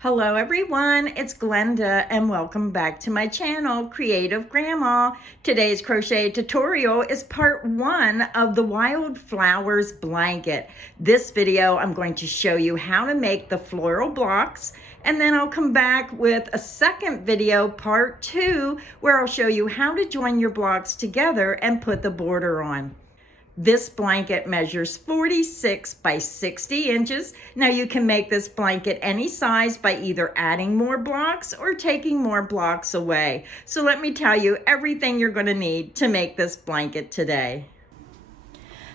Hello everyone, it's Glenda and welcome back to my channel, Creative Grandma. Today's crochet tutorial is part 1 of the Wildflowers blanket. This video I'm going to show you how to make the floral blocks, and then I'll come back with a second video, part 2, where I'll show you how to join your blocks together and put the border on. This blanket measures 46 by 60 inches. Now you can make this blanket any size by either adding more blocks or taking more blocks away. So let me tell you everything you're going to need to make this blanket today.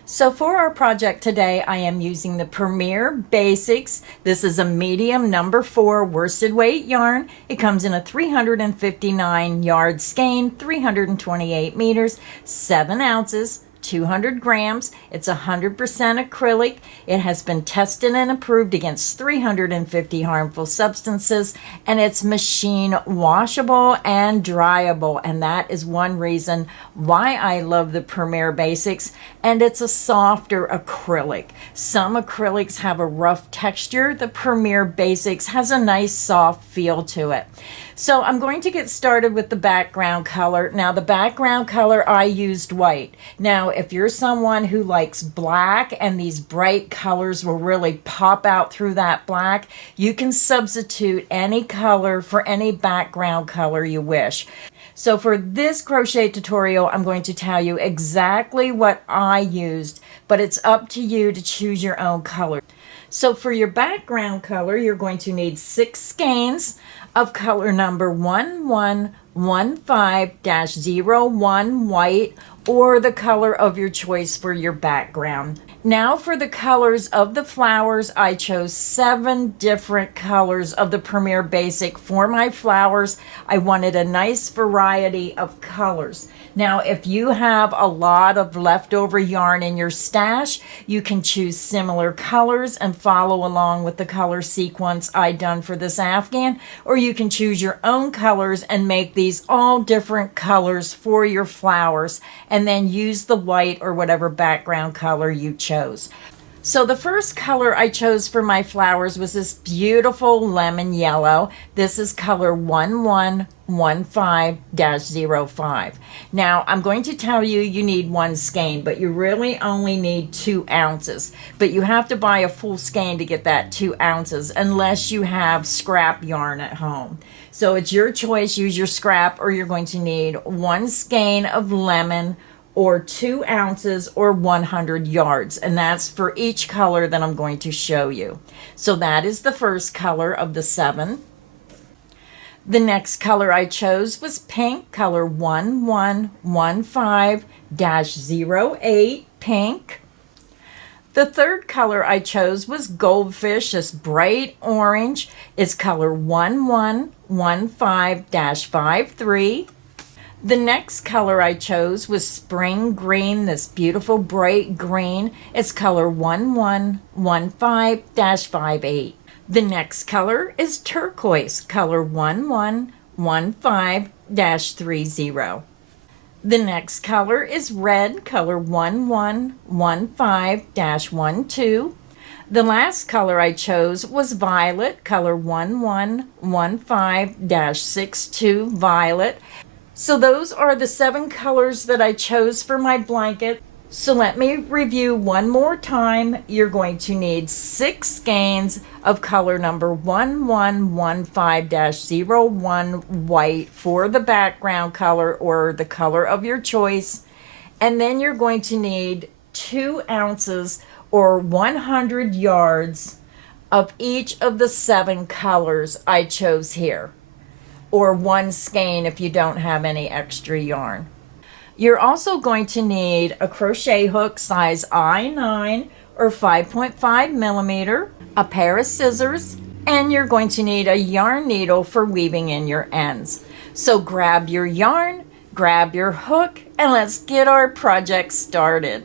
So for our project today, I am using the Premier Basix. This is a medium number 4 worsted weight yarn. It comes in a 359 yard skein, 328 meters, 7 ounces. 200 grams. It's 100% acrylic. It has been tested and approved against 350 harmful substances, and it's machine washable and dryable, and that is one reason why I love the Premier Basix. And it's a softer acrylic. Some acrylics have a rough texture. The Premier Basix has a nice soft feel to it. So I'm going to get started with the background color. Now the background color, I used white. Now if you're someone who likes black and these bright colors will really pop out through that black, you can substitute any color for any background color you wish. So for this crochet tutorial, I'm going to tell you exactly what I used, but it's up to you to choose your own color. So for your background color, you're going to need 6 skeins of color number 1115-01 white, or the color of your choice for your background. Now for the colors of the flowers, I chose 7 different colors of the Premier Basix for my flowers. I wanted a nice variety of colors. Now if you have a lot of leftover yarn in your stash, you can choose similar colors and follow along with the color sequence I done for this afghan, or you can choose your own colors and make these all different colors for your flowers, and then use the white or whatever background color you chose. So the first color I chose for my flowers was this beautiful lemon yellow. This is color 1115-05. Now I'm going to tell you you need 1 skein, but you really only need 2 ounces. But you have to buy a full skein to get that 2 ounces unless you have scrap yarn at home. So it's your choice, use your scrap, or you're going to need 1 skein of lemon, or 2 ounces, or 100 yards, and that's for each color that I'm going to show you. So that is the first color of the 7. The next color I chose was pink, color 1115-08 pink. The third color I chose was Goldfish, this bright orange. It's color 1115-53. The next color I chose was Spring Green, this beautiful bright green. It's color 1115-58. The next color is Turquoise, color 1115-30. The next color is Red, color 1115-12. The last color I chose was Violet, color 1115-62 Violet. So those are the 7 colors that I chose for my blanket. So let me review one more time. You're going to need 6 skeins of color number 1115-01 white for the background color or the color of your choice. And then you're going to need 2 ounces or 100 yards of each of the 7 colors I chose here, or 1 skein if you don't have any extra yarn. You're also going to need a crochet hook size I9 or 5.5 millimeter, a pair of scissors, and you're going to need a yarn needle for weaving in your ends. So grab your yarn, grab your hook, and let's get our project started.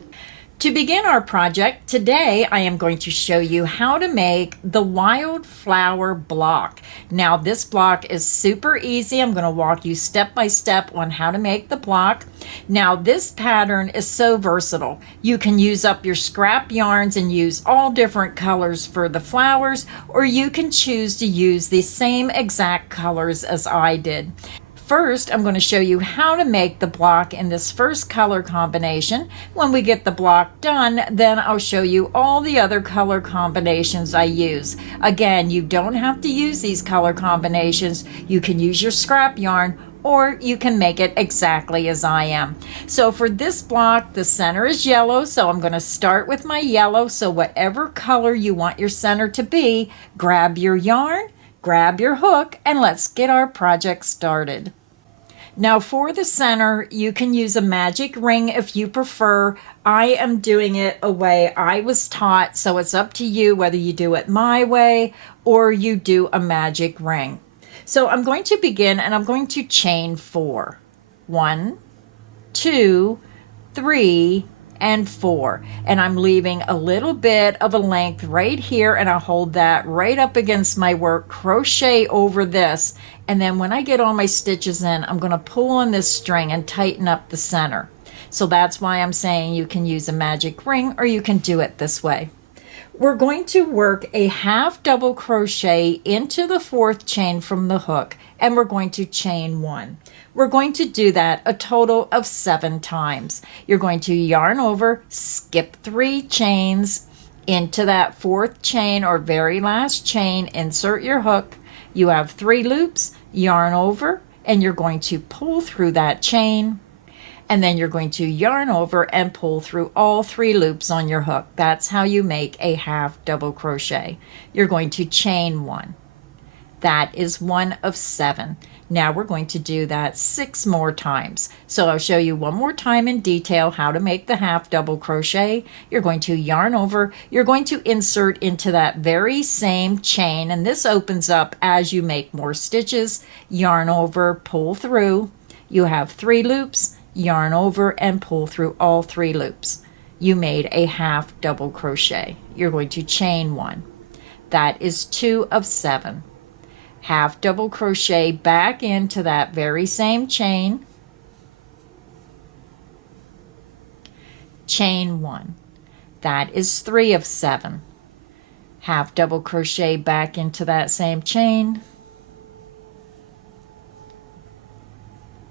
To begin our project, today I am going to show you how to make the wildflower block. Now this block is super easy. I'm going to walk you step by step on how to make the block. Now this pattern is so versatile. You can use up your scrap yarns and use all different colors for the flowers, or you can choose to use the same exact colors as I did. First, I'm going to show you how to make the block in this first color combination. When we get the block done, then I'll show you all the other color combinations I use. Again, you don't have to use these color combinations. You can use your scrap yarn, or you can make it exactly as I am. So for this block, the center is yellow, so I'm going to start with my yellow. So whatever color you want your center to be, grab your yarn, grab your hook, and let's get our project started. Now for the center, you can use a magic ring if you prefer. I am doing it a way I was taught, so it's up to you whether you do it my way or you do a magic ring. So I'm going to begin and I'm going to chain 4. 1, 2, 3, and 4. And I'm leaving a little bit of a length right here, and I'll hold that right up against my work, crochet over this. And then when I get all my stitches in, I'm going to pull on this string and tighten up the center. So that's why I'm saying you can use a magic ring or you can do it this way. We're going to work a half double crochet into the 4th chain from the hook, and we're going to chain 1. We're going to do that a total of 7 times. You're going to yarn over, skip 3 chains into that 4th chain or very last chain, insert your hook. You have 3 loops, yarn over, and you're going to pull through that chain. And then you're going to yarn over and pull through all 3 loops on your hook. That's how you make a half double crochet. You're going to chain 1. That is 1 of 7. Now we're going to do that 6 more times. So I'll show you one more time in detail how to make the half double crochet. You're going to yarn over, you're going to insert into that very same chain, and this opens up as you make more stitches. Yarn over, pull through. You have 3 loops, yarn over and pull through all 3 loops. You made a half double crochet. You're going to chain 1. That is 2 of 7. Half double crochet back into that very same chain, chain 1. That is 3 of 7. Half double crochet back into that same chain,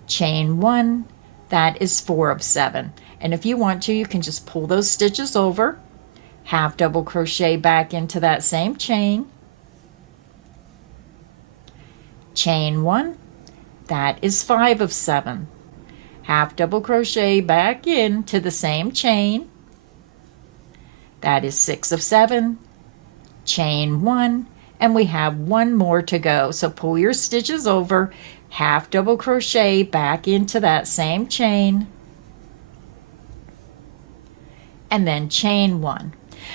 chain 1. That is 4 of 7. And if you want to, you can just pull those stitches over, half double crochet back into that same chain, chain 1. That is 5 of 7. Half double crochet back into the same chain. That is 6 of 7. Chain 1. And we have 1 more to go. So pull your stitches over, half double crochet back into that same chain, and then chain 1.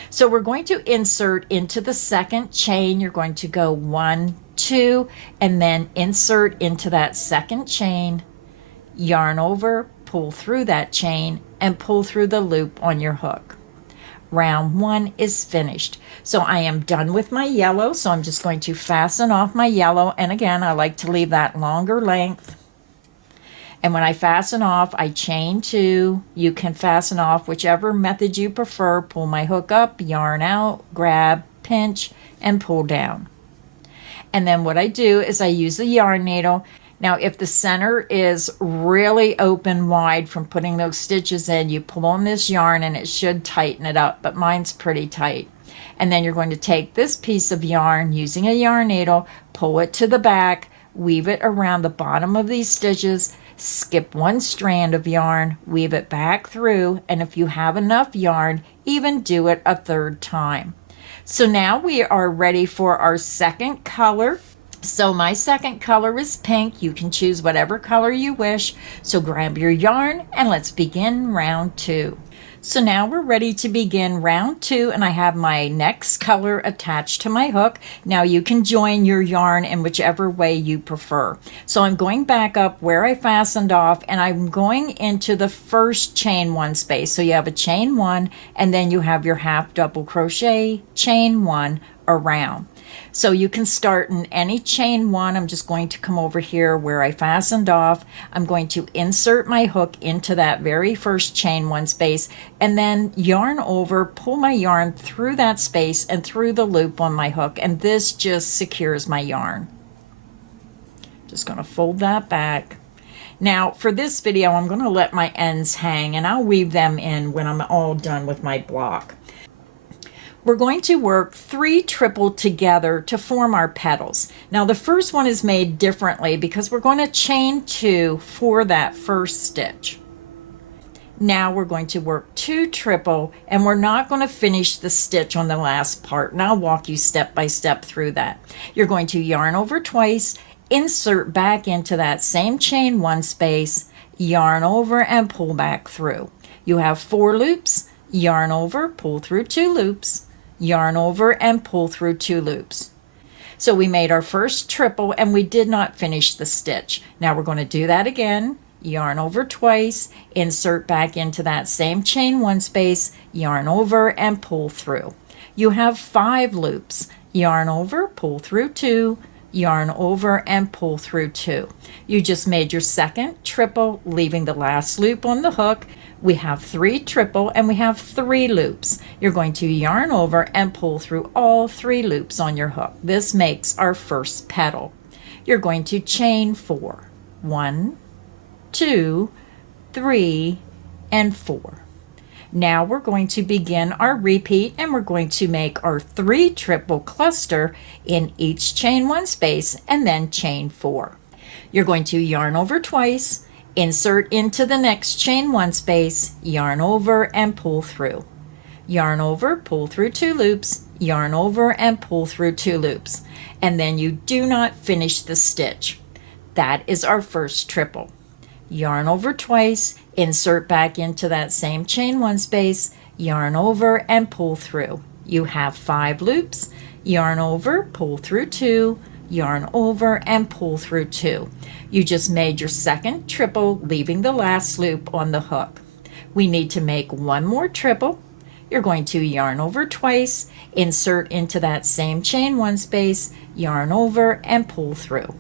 So we're going to insert into the 2nd chain. You're going to go 1, 2, and then insert into that 2nd chain, yarn over, pull through that chain, and pull through the loop on your hook. Round 1 is finished. So I am done with my yellow, so I'm just going to fasten off my yellow, and again I like to leave that longer length. And when I fasten off, I chain 2. You can fasten off whichever method you prefer. Pull my hook up, yarn out, grab, pinch, and pull down. And then what I do is I use the yarn needle. Now if the center is really open wide from putting those stitches in, you pull on this yarn and it should tighten it up, but mine's pretty tight. And then you're going to take this piece of yarn using a yarn needle, pull it to the back, weave it around the bottom of these stitches, skip 1 strand of yarn, weave it back through, and if you have enough yarn, even do it a 3rd time. So now we are ready for our 2nd color. So my second color is pink. You can choose whatever color you wish. So grab your yarn and let's begin round 2. So now we're ready to begin round 2, and I have my next color attached to my hook. Now you can join your yarn in whichever way you prefer. So I'm going back up where I fastened off, and I'm going into the first chain 1 space. So you have a chain 1, and then you have your half double crochet, chain 1 around. So you can start in any chain 1. I'm just going to come over here where I fastened off. I'm going to insert my hook into that very first chain 1 space, and then yarn over, pull my yarn through that space and through the loop on my hook, and this just secures my yarn. Just going to fold that back. Now for this video, I'm going to let my ends hang, and I'll weave them in when I'm all done with my block. We're going to work 3 triple together to form our petals. Now the first one is made differently because we're going to chain 2 for that first stitch. Now we're going to work 2 triple, and we're not going to finish the stitch on the last part, and I'll walk you step by step through that. You're going to yarn over twice, insert back into that same chain 1 space, yarn over and pull back through. You have 4 loops, yarn over, pull through 2 loops, yarn over and pull through 2 loops. So we made our first triple and we did not finish the stitch. Now we're going to do that again. Yarn over twice, insert back into that same chain 1 space, yarn over and pull through. You have 5 loops. Yarn over, pull through 2, yarn over and pull through 2. You just made your second triple, leaving the last loop on the hook. We have 3 triple and we have 3 loops. You're going to yarn over and pull through all 3 loops on your hook. This makes our first petal. You're going to chain 4. 1, 2, 3, and 4. Now we're going to begin our repeat, and we're going to make our 3 triple cluster in each chain 1 space and then chain 4. You're going to yarn over twice, insert into the next chain 1 space, yarn over and pull through. Yarn over, pull through 2 loops, yarn over and pull through 2 loops. And then you do not finish the stitch. That is our first triple. Yarn over twice, insert back into that same chain 1 space, yarn over and pull through. You have 5 loops, yarn over, pull through 2, yarn over and pull through 2. You just made your second triple, leaving the last loop on the hook. We need to make 1 more triple. You're going to yarn over twice, insert into that same chain 1 space, yarn over and pull through.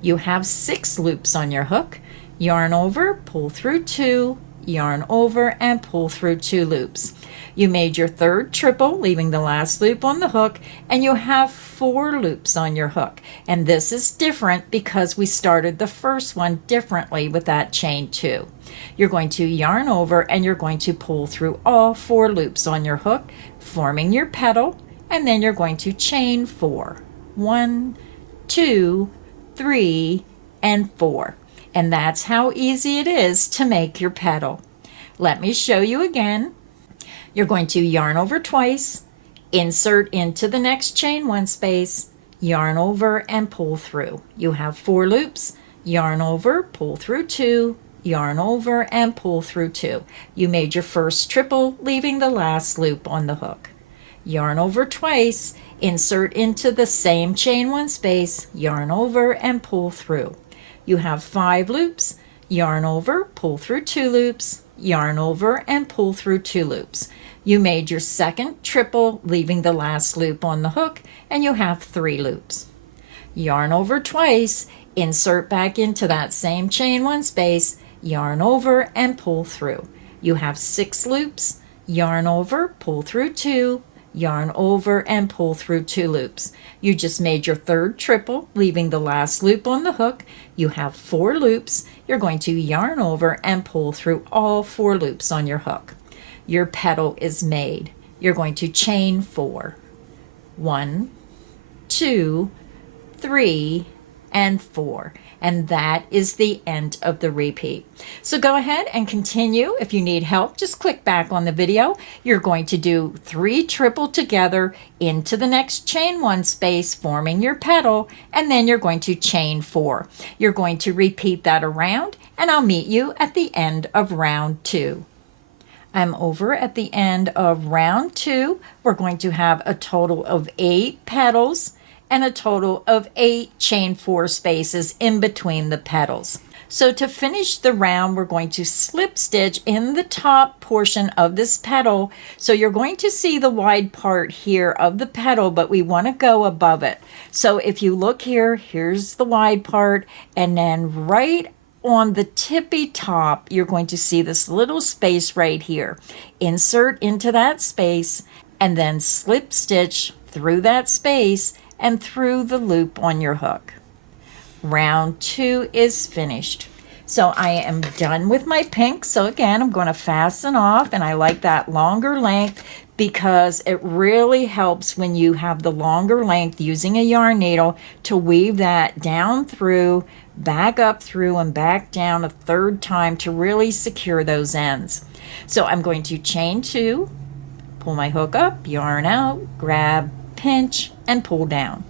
You have 6 loops on your hook. Yarn over, pull through 2, yarn over and pull through 2 loops. You made your third triple, leaving the last loop on the hook, and you have 4 loops on your hook. And this is different because we started the first one differently with that chain 2. You're going to yarn over and you're going to pull through all 4 loops on your hook, forming your petal, and then you're going to chain 4. 1, 2, 3, and 4. And that's how easy it is to make your petal. Let me show you again. You're going to yarn over twice, insert into the next chain 1 space, yarn over and pull through. You have 4 loops, yarn over, pull through 2, yarn over and pull through 2. You made your first triple, leaving the last loop on the hook. Yarn over twice, insert into the same chain 1 space, yarn over and pull through. You have 5 loops, yarn over, pull through 2 loops, yarn over and pull through 2 loops. You made your second triple, leaving the last loop on the hook, and you have 3 loops. Yarn over twice, insert back into that same chain 1 space, yarn over and pull through. You have 6 loops, yarn over, pull through 2, yarn over and pull through 2 loops. You just made your third triple, leaving the last loop on the hook. You have 4 loops. You're going to yarn over and pull through all 4 loops on your hook. Your petal is made. You're going to chain 4. 1, 2, 3, and 4. And that is the end of the repeat. So go ahead and continue. If you need help, just click back on the video. You're going to do 3 triple together into the next chain 1 space, forming your petal, and then you're going to chain 4. You're going to repeat that around, and I'll meet you at the end of round 2. I'm over at the end of round 2. We're going to have a total of 8 petals and a total of 8 chain 4 spaces in between the petals. So to finish the round, we're going to slip stitch in the top portion of this petal. So you're going to see the wide part here of the petal, but we want to go above it. So if you look here, here's the wide part, and then right on the tippy top, you're going to see this little space right here. Insert into that space and then slip stitch through that space and through the loop on your hook. Round 2 is finished. So I am done with my pink. So again, I'm going to fasten off, and I like that longer length because it really helps when you have the longer length using a yarn needle to weave that down through, back up through, and back down a 3rd time to really secure those ends. So I'm going to chain 2, pull my hook up, yarn out, grab, pinch, and pull down.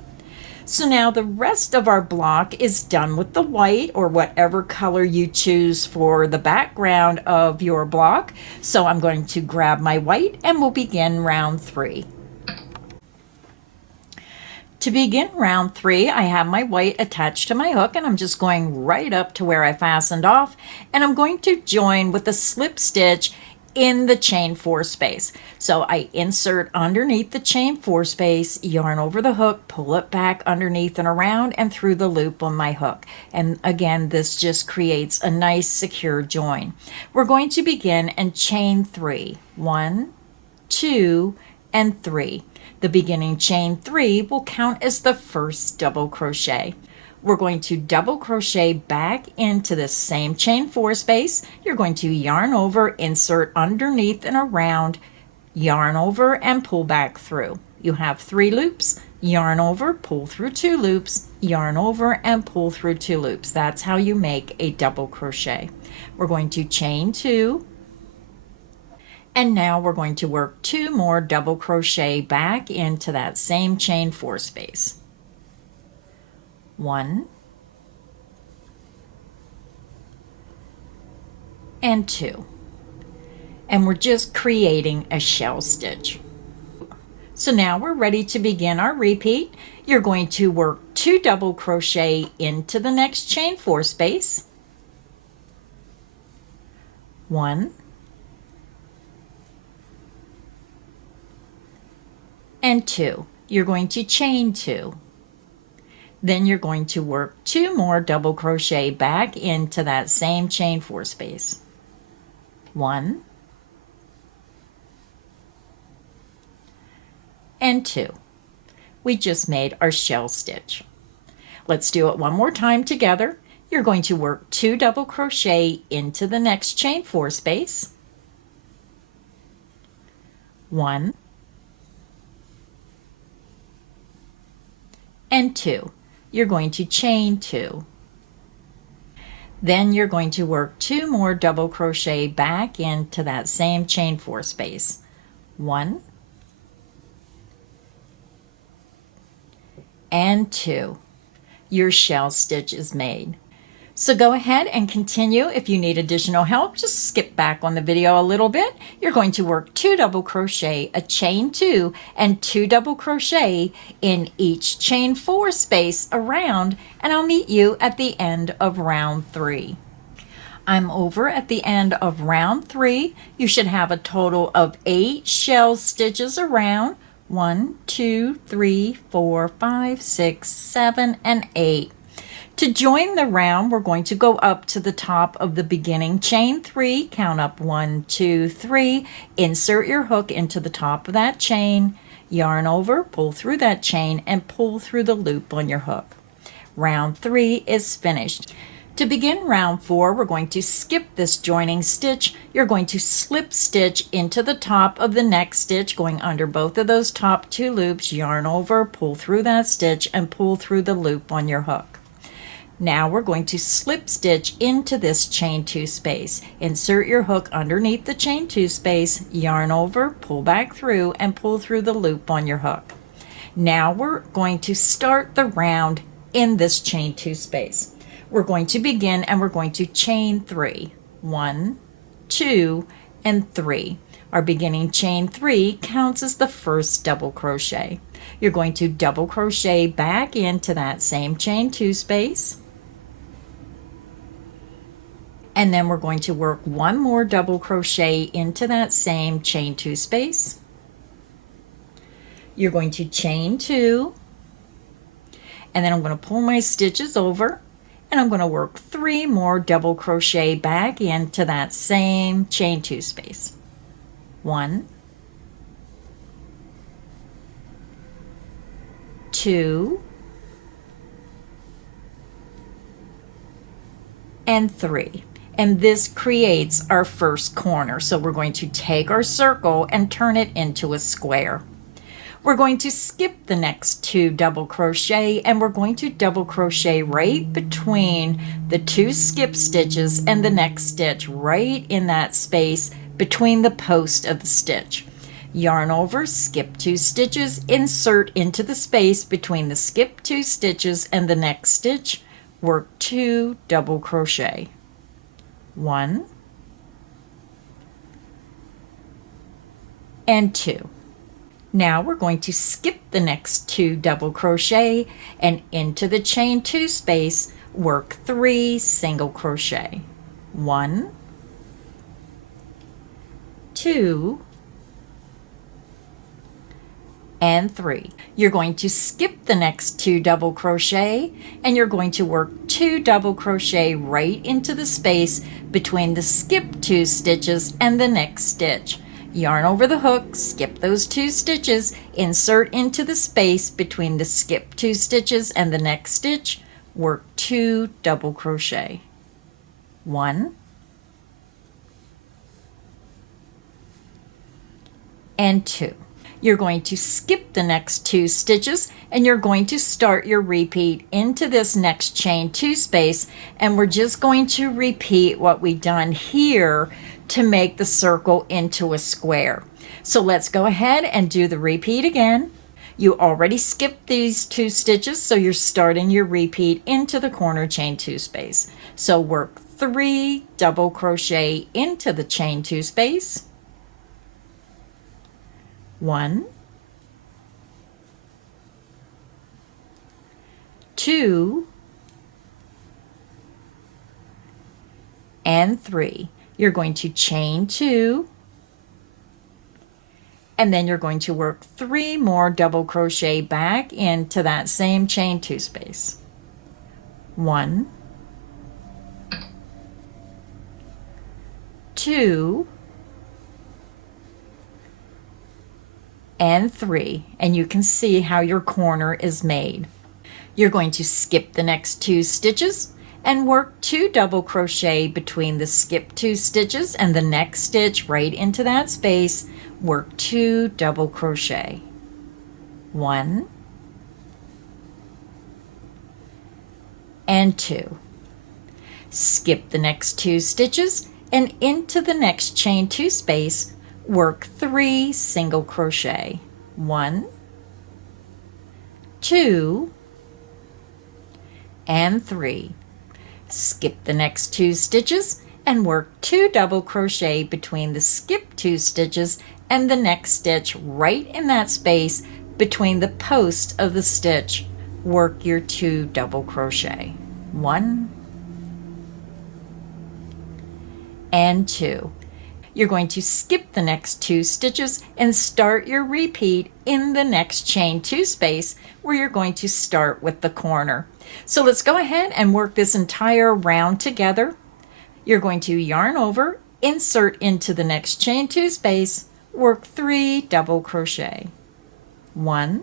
So now the rest of our block is done with the white or whatever color you choose for the background of your block. So I'm going to grab my white and we'll begin round 3. To begin round 3, I have my white attached to my hook, and I'm just going right up to where I fastened off, and I'm going to join with a slip stitch in the chain 4 space. So I insert underneath the chain 4 space, yarn over the hook, pull it back underneath and around and through the loop on my hook. And again, this just creates a nice secure join. We're going to begin and chain 3. 1, 2, and 3. The beginning chain 3 will count as the first double crochet. We're going to double crochet back into the same chain 4 space. You're going to yarn over, insert underneath and around, yarn over, and pull back through. You have 3 loops, yarn over, pull through 2 loops, yarn over, and pull through 2 loops. That's how you make a double crochet. We're going to chain 2, and now we're going to work 2 more double crochet back into that same chain 4 space. 1 and 2, and we're just creating a shell stitch. So now we're ready to begin our repeat. You're going to work 2 double crochet into the next chain 4 space, 1 and 2. You're going to chain 2. Then you're going to work 2 more double crochet back into that same chain 4 space. 1 and 2. We just made our shell stitch. Let's do it one more time together. You're going to work 2 double crochet into the next chain 4 space. 1 and 2. You're going to chain 2. Then you're going to work 2 more double crochet back into that same chain 4 space. 1 and 2. Your shell stitch is made. So go ahead and continue. If you need additional help, just skip back on the video a little bit. You're going to work 2 double crochet, a chain 2, and 2 double crochet in each chain 4 space around, and I'll meet you at the end of round 3. I'm over at the end of round 3. You should have a total of 8 shell stitches around. 1, 2, 3, 4, 5, 6, 7, and 8. To join the round, we're going to go up to the top of the beginning chain 3, count up 1, 2, 3, insert your hook into the top of that chain, yarn over, pull through that chain, and pull through the loop on your hook. Round 3 is finished. To begin round 4, we're going to skip this joining stitch. You're going to slip stitch into the top of the next stitch, going under both of those top 2 loops, yarn over, pull through that stitch, and pull through the loop on your hook. Now we're going to slip stitch into this chain 2 space. Insert your hook underneath the chain 2 space, yarn over, pull back through, and pull through the loop on your hook. Now we're going to start the round in this chain 2 space. We're going to begin and we're going to chain 3. 1, 2, and 3. Our beginning chain 3 counts as the first double crochet. You're going to double crochet back into that same chain 2 space. And then we're going to work one more double crochet into that same chain 2 space. You're going to chain 2, and then I'm going to pull my stitches over, and I'm going to work 3 more double crochet back into that same chain 2 space. 1, 2, and 3. And this creates our first corner. So we're going to take our circle and turn it into a square. We're going to skip the next 2 double crochet, and we're going to double crochet right between the 2 skip stitches and the next stitch, right in that space between the post of the stitch. Yarn over, skip 2 stitches, insert into the space between the skip 2 stitches and the next stitch, work 2 double crochet. 1 and 2. Now we're going to skip the next 2 double crochet and into the chain 2 space, work 3 single crochet. 1, 2, and 3. You're going to skip the next 2 double crochet, and you're going to work 2 double crochet right into the space between the skip 2 stitches and the next stitch. Yarn over the hook, skip those 2 stitches, insert into the space between the skip 2 stitches and the next stitch, work 2 double crochet. 1 and 2. You're going to skip the next 2 stitches, and you're going to start your repeat into this next chain 2 space, and we're just going to repeat what we've done here to make the circle into a square. So let's go ahead and do the repeat again. You already skipped these 2 stitches, so you're starting your repeat into the corner chain 2 space. So work 3 double crochet into the chain 2 space. 1, 2, and 3. You're going to chain 2, and then you're going to work 3 more double crochet back into that same chain 2 space. 1, 2, and 3, and you can see how your corner is made. You're going to skip the next 2 stitches and work 2 double crochet between the skip 2 stitches and the next stitch right into that space, work 2 double crochet. 1 and 2. Skip the next 2 stitches and into the next chain 2 space, work 3 single crochet. 1, 2, and 3. Skip the next 2 stitches and work 2 double crochet between the skip 2 stitches and the next stitch right in that space between the post of the stitch. Work your 2 double crochet. 1 and 2. You're going to skip the next 2 stitches and start your repeat in the next chain 2 space where you're going to start with the corner. So let's go ahead and work this entire round together. You're going to yarn over, insert into the next chain 2 space, work 3 double crochet. 1,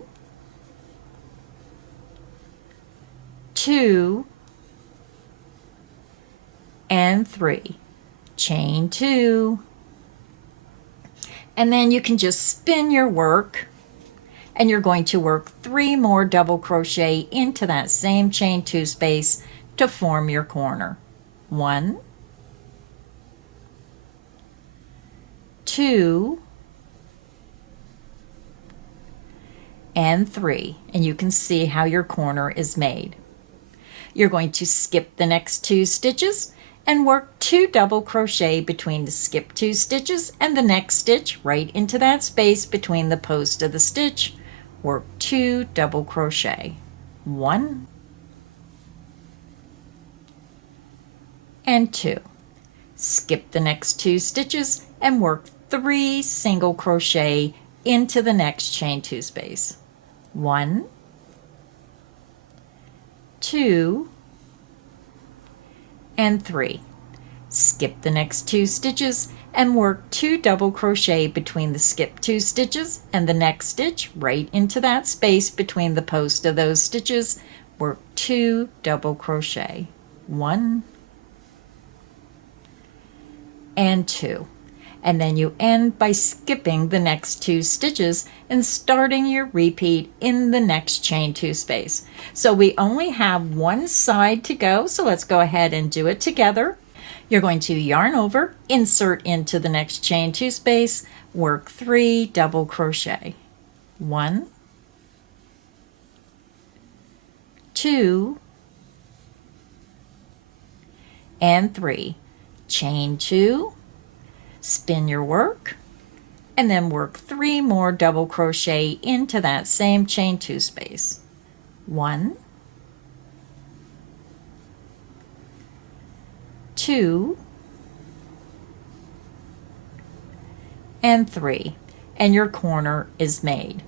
2, and 3. Chain 2. And then you can just spin your work, and you're going to work 3 more double crochet into that same chain 2 space to form your corner. 1, 2, and 3, and you can see how your corner is made. You're going to skip the next 2 stitches and work 2 double crochet between the skip 2 stitches and the next stitch right into that space between the post of the stitch. Work 2 double crochet. 1 and 2. Skip the next 2 stitches and work 3 single crochet into the next chain 2 space. 1, 2, and 3. Skip the next 2 stitches and work 2 double crochet between the skip 2 stitches and the next stitch right into that space between the post of those stitches. Work 2 double crochet. 1 and 2. And then you end by skipping the next 2 stitches and starting your repeat in the next chain 2 space. So we only have one side to go, so let's go ahead and do it together. You're going to yarn over, insert into the next chain 2 space, work 3 double crochet. 1, 2, and 3. Chain 2, spin your work, and then work 3 more double crochet into that same chain 2 space. 1, 2, and 3, and your corner is made.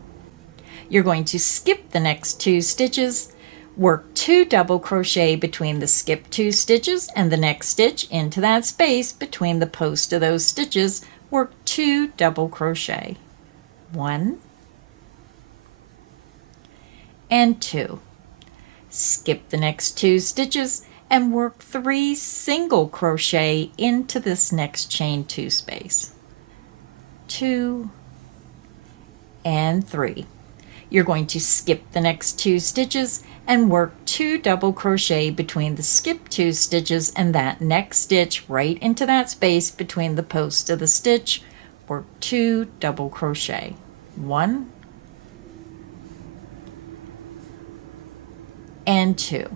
You're going to skip the next 2 stitches, work 2 double crochet between the skip 2 stitches and the next stitch into that space between the post of those stitches. Work 2 double crochet. 1 and 2. Skip the next 2 stitches and work 3 single crochet into this next chain 2 space. 2 and 3. You're going to skip the next 2 stitches and work 2 double crochet between the skip 2 stitches and that next stitch right into that space between the post of the stitch. Work 2 double crochet. 1 and 2.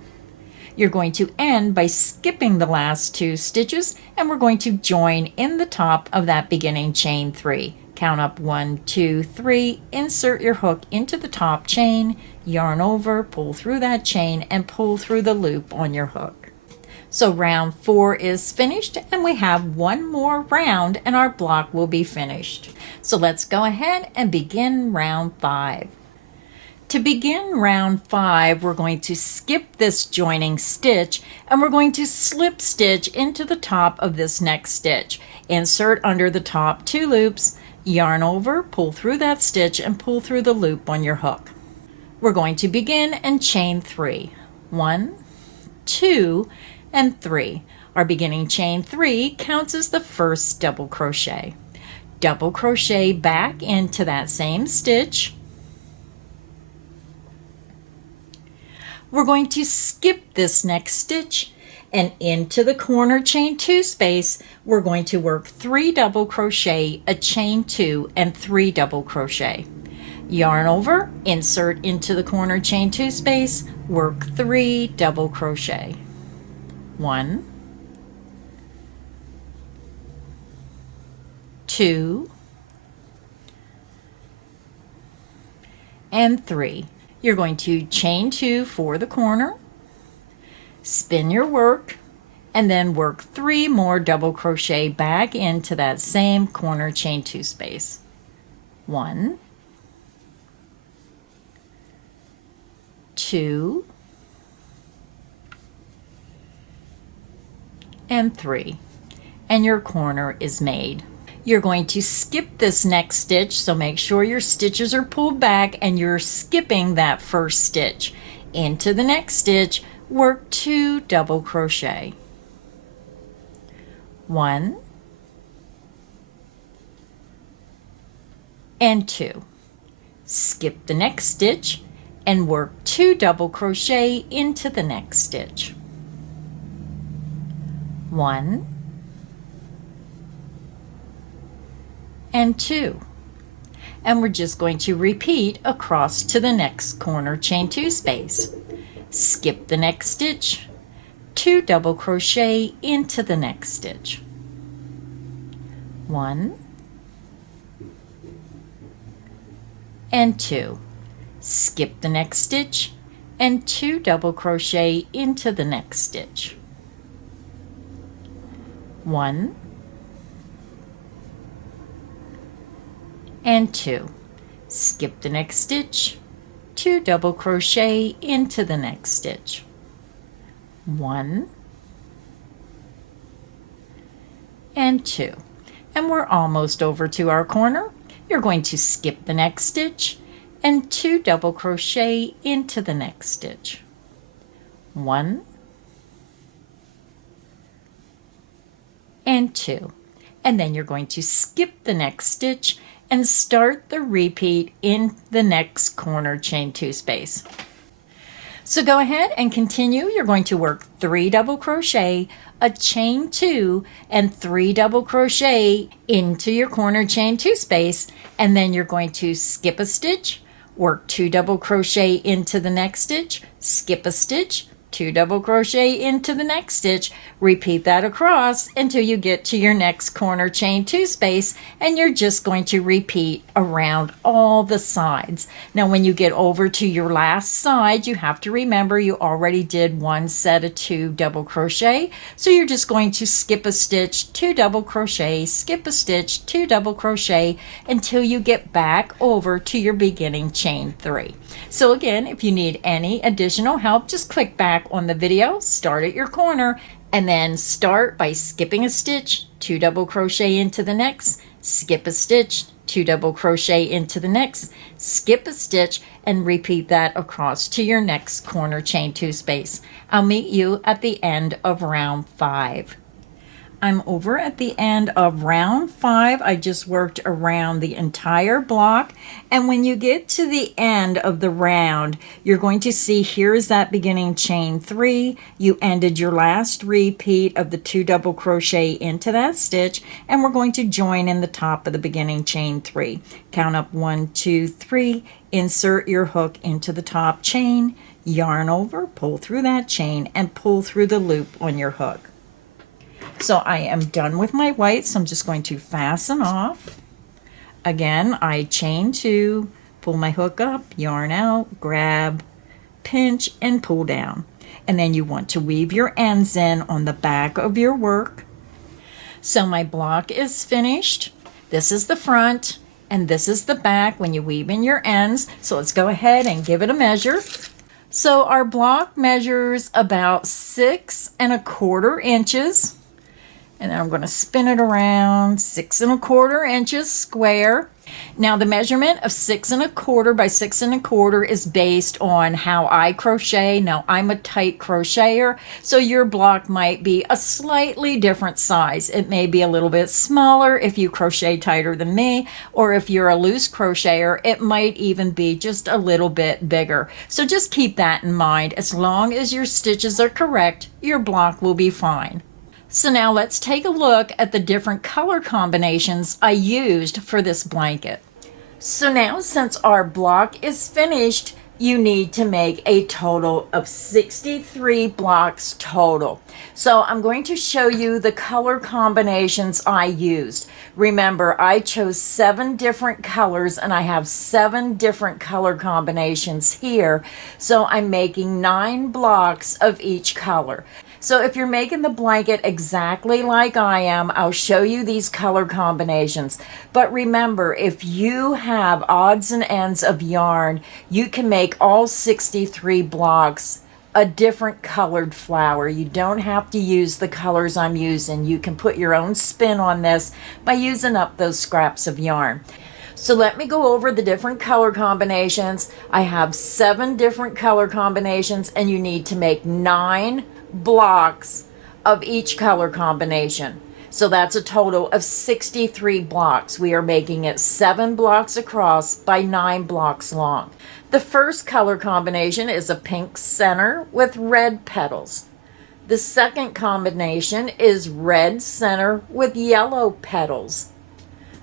You're going to end by skipping the last 2 stitches, and we're going to join in the top of that beginning chain 3. Count up 1, 2, 3, insert your hook into the top chain, yarn over, pull through that chain, and pull through the loop on your hook. So round 4 is finished, and we have one more round and our block will be finished. So let's go ahead and begin round 5. To begin round 5, we're going to skip this joining stitch and we're going to slip stitch into the top of this next stitch. Insert under the top 2 loops, yarn over, pull through that stitch, and pull through the loop on your hook. We're going to begin and chain 3. 1, 2, and 3. Our beginning chain 3 counts as the first double crochet. Double crochet back into that same stitch. We're going to skip this next stitch and into the corner chain 2 space, we're going to work 3 double crochet, a chain 2, and 3 double crochet. Yarn over, insert into the corner chain 2 space, work 3 double crochet. 1, 2, and 3. You're going to chain 2 for the corner, spin your work, and then work 3 more double crochet back into that same corner chain 2 space. 1, 2, and 3, and your corner is made. You're going to skip this next stitch, so make sure your stitches are pulled back and you're skipping that first stitch. Into the next stitch, work 2 double crochet. 1 and 2. Skip the next stitch and work 2 double crochet into the next stitch. 1 and 2. And we're just going to repeat across to the next corner chain 2 space. Skip the next stitch, 2 double crochet into the next stitch. 1 and 2. Skip the next stitch and 2 double crochet into the next stitch. 1 and 2. Skip the next stitch, 2 double crochet into the next stitch. 1 and 2. And we're almost over to our corner. You're going to skip the next stitch and 2 double crochet into the next stitch. 1 and 2. And then you're going to skip the next stitch and start the repeat in the next corner chain 2 space. So go ahead and continue. You're going to work 3 double crochet, a chain 2, and 3 double crochet into your corner chain 2 space, and then you're going to skip a stitch, work 2 double crochet into the next stitch, skip a stitch, 2 double crochet into the next stitch, repeat that across until you get to your next corner chain 2 space, and you're just going to repeat around all the sides. Now when you get over to your last side, you have to remember you already did 1 set of 2 double crochet, so you're just going to skip a stitch, 2 double crochet, skip a stitch, 2 double crochet until you get back over to your beginning chain 3. So again, if you need any additional help, just click back on the video, start at your corner, and then start by skipping a stitch, 2 double crochet into the next, skip a stitch, 2 double crochet into the next, skip a stitch, and repeat that across to your next corner chain 2 space. I'll meet you at the end of round 5. I'm over at the end of round 5. I just worked around the entire block, and when you get to the end of the round, you're going to see here's that beginning chain 3. You ended your last repeat of the 2 double crochet into that stitch, and we're going to join in the top of the beginning chain 3. Count up 1, 2, 3, insert your hook into the top chain, yarn over, pull through that chain, and pull through the loop on your hook. So I am done with my white, so I'm just going to fasten off. Again, I chain 2, pull my hook up, yarn out, grab, pinch, and pull down. And then you want to weave your ends in on the back of your work. So my block is finished. This is the front, and this is the back when you weave in your ends. So let's go ahead and give it a measure. So our block measures about 6 1/4 inches. And then I'm going to spin it around 6 1/4 inches square. Now the measurement of 6 1/4 by 6 1/4 is based on how I crochet. Now I'm a tight crocheter, so your block might be a slightly different size. It may be a little bit smaller if you crochet tighter than me, or if you're a loose crocheter, it might even be just a little bit bigger. So just keep that in mind. As long as your stitches are correct, your block will be fine. So now let's take a look at the different color combinations I used for this blanket. So now since our block is finished, you need to make a total of 63 blocks total. So I'm going to show you the color combinations I used. Remember, I chose 7 different colors and I have 7 different color combinations here. So I'm making 9 blocks of each color. So if you're making the blanket exactly like I am, I'll show you these color combinations. But remember, if you have odds and ends of yarn, you can make all 63 blocks a different colored flower. You don't have to use the colors I'm using. You can put your own spin on this by using up those scraps of yarn. So let me go over the different color combinations. I have 7 different color combinations, and you need to make 9 blocks of each color combination. So that's a total of 63 blocks. We are making it 7 blocks across by 9 blocks long. The first color combination is a pink center with red petals. The second combination is red center with yellow petals.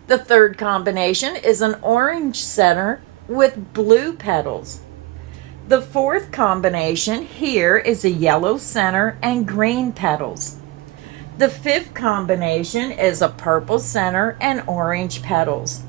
The third combination is an orange center with blue petals. The fourth combination here is a yellow center and green petals. The fifth combination is a purple center and orange petals.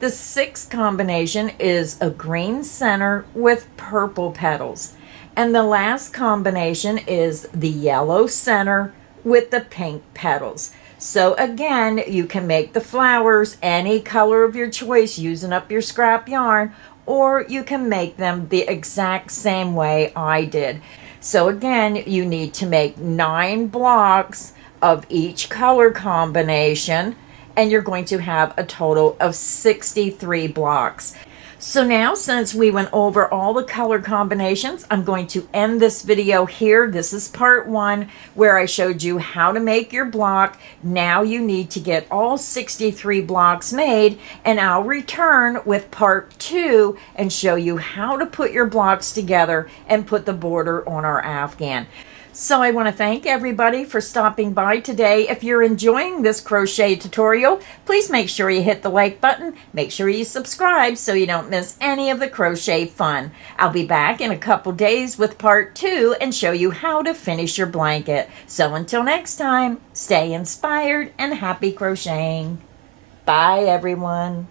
The sixth combination is a green center with purple petals. And the last combination is the yellow center with the pink petals. So again, you can make the flowers any color of your choice using up your scrap yarn, or you can make them the exact same way I did. So again, you need to make 9 blocks of each color combination, and you're going to have a total of 63 blocks. So now, since we went over all the color combinations, I'm going to end this video here. This is part 1 where I showed you how to make your block. Now you need to get all 63 blocks made, and I'll return with part 2 and show you how to put your blocks together and put the border on our afghan. So I want to thank everybody for stopping by today. If you're enjoying this crochet tutorial, please make sure you hit the like button. Make sure you subscribe so you don't miss any of the crochet fun. I'll be back in a couple days with part 2 and show you how to finish your blanket. So until next time, stay inspired and happy crocheting. Bye, everyone.